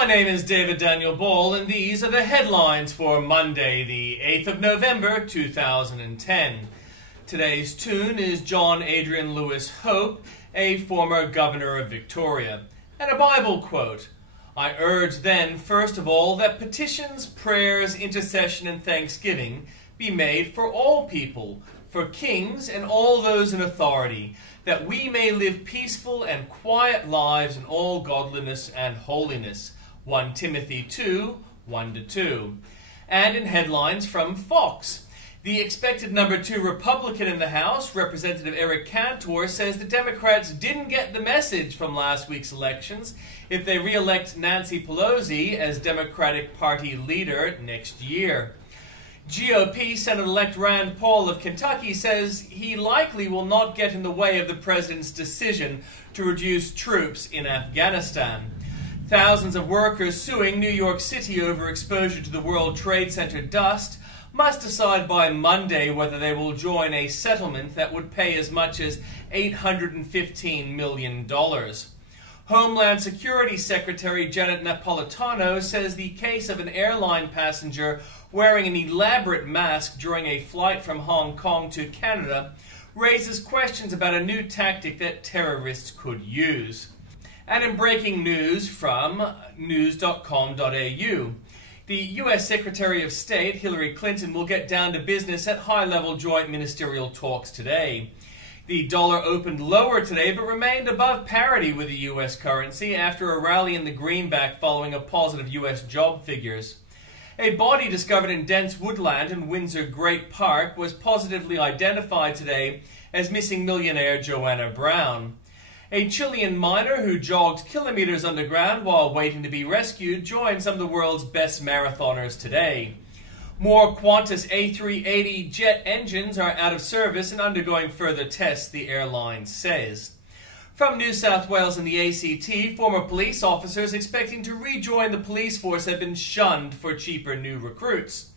My name is David Daniel Ball, and these are the headlines for Monday, the 8th of November, 2010. Today's tune is John Adrian Lewis Hope, a former governor of Victoria, and a Bible quote. I urge then, first of all, that petitions, prayers, intercession, and thanksgiving be made for all people, for kings and all those in authority, that we may live peaceful and quiet lives in all godliness and holiness. 1 Timothy 2, 1-2. And in headlines from Fox, the expected number 2 Republican in the House, Representative Eric Cantor, says the Democrats didn't get the message from last week's elections if they re-elect Nancy Pelosi as Democratic Party leader next year. GOP Senator-elect Rand Paul of Kentucky says he likely will not get in the way of the president's decision to reduce troops in Afghanistan. Thousands of workers suing New York City over exposure to the World Trade Center dust must decide by Monday whether they will join a settlement that would pay as much as $815 million. Homeland Security Secretary Janet Napolitano says the case of an airline passenger wearing an elaborate mask during a flight from Hong Kong to Canada raises questions about a new tactic that terrorists could use. And in breaking news from news.com.au, the U.S. Secretary of State Hillary Clinton will get down to business at high-level joint ministerial talks today. The dollar opened lower today but remained above parity with the U.S. currency after a rally in the greenback following a positive U.S. job figures. A body discovered in dense woodland in Windsor Great Park was positively identified today as missing millionaire Joanna Brown. A Chilean miner who jogged kilometers underground while waiting to be rescued joined some of the world's best marathoners today. More Qantas A380 jet engines are out of service and undergoing further tests, the airline says. From New South Wales and the ACT, former police officers expecting to rejoin the police force have been shunned for cheaper new recruits.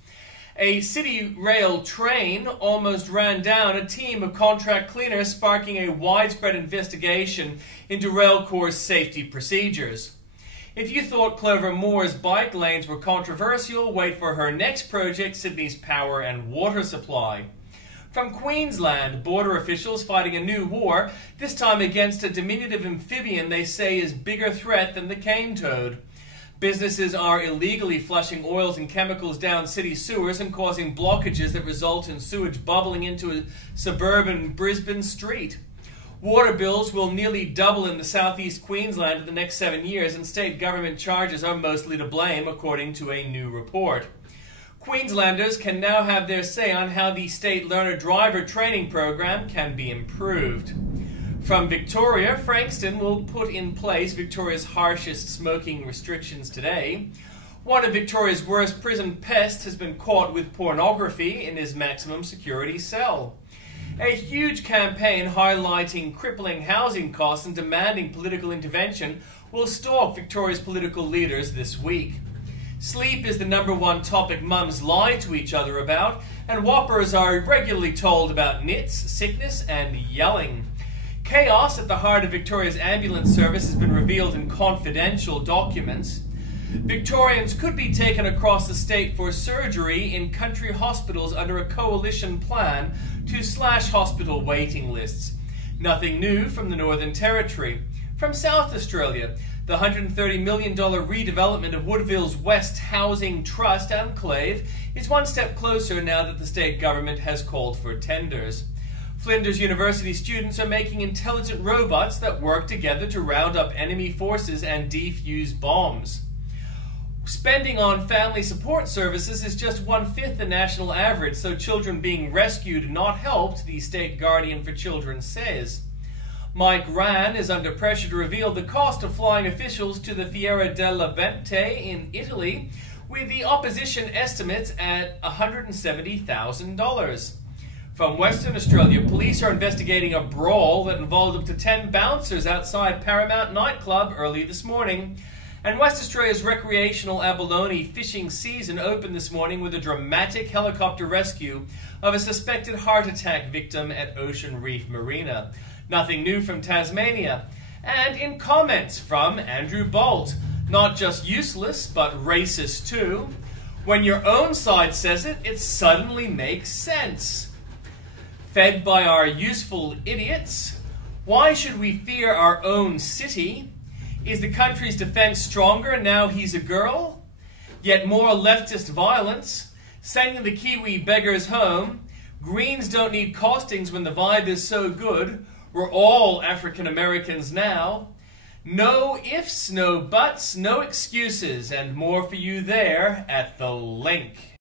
A City Rail train almost ran down a team of contract cleaners, sparking a widespread investigation into Railcorp's safety procedures. If you thought Clover Moore's bike lanes were controversial, wait for her next project, Sydney's power and water supply. From Queensland, border officials fighting a new war, this time against a diminutive amphibian they say is bigger threat than the cane toad. Businesses are illegally flushing oils and chemicals down city sewers and causing blockages that result in sewage bubbling into a suburban Brisbane street. Water bills will nearly double in the southeast Queensland in the next 7 years, and state government charges are mostly to blame, according to a new report. Queenslanders can now have their say on how the state learner driver training program can be improved. From Victoria, Frankston will put in place Victoria's harshest smoking restrictions today. One of Victoria's worst prison pests has been caught with pornography in his maximum security cell. A huge campaign highlighting crippling housing costs and demanding political intervention will stalk Victoria's political leaders this week. Sleep is the #1 topic mums lie to each other about, and whoppers are regularly told about nits, sickness, and yelling. Chaos at the heart of Victoria's ambulance service has been revealed in confidential documents. Victorians could be taken across the state for surgery in country hospitals under a coalition plan to slash hospital waiting lists. Nothing new from the Northern Territory. From South Australia, the $130 million redevelopment of Woodville's West Housing Trust enclave is one step closer now that the state government has called for tenders. Flinders University students are making intelligent robots that work together to round up enemy forces and defuse bombs. Spending on family support services is just 1/5 the national average, so children being rescued not helped, the State Guardian for Children says. Mike Rann is under pressure to reveal the cost of flying officials to the Fiera del Levante in Italy, with the opposition estimates at $170,000. From Western Australia, police are investigating a brawl that involved up to 10 bouncers outside Paramount nightclub early this morning. And West Australia's recreational abalone fishing season opened this morning with a dramatic helicopter rescue of a suspected heart attack victim at Ocean Reef Marina. Nothing new from Tasmania. And in comments from Andrew Bolt, Not just useless, but racist too. When your own side says it, it suddenly makes sense. Fed by our useful idiots, why should we fear our own city? Is the country's defense stronger now he's a girl? Yet more leftist violence, sending the Kiwi beggars home. Greens don't need costings when the vibe is so good. We're all African Americans now. No ifs, no buts, no excuses, and more for you there at the link.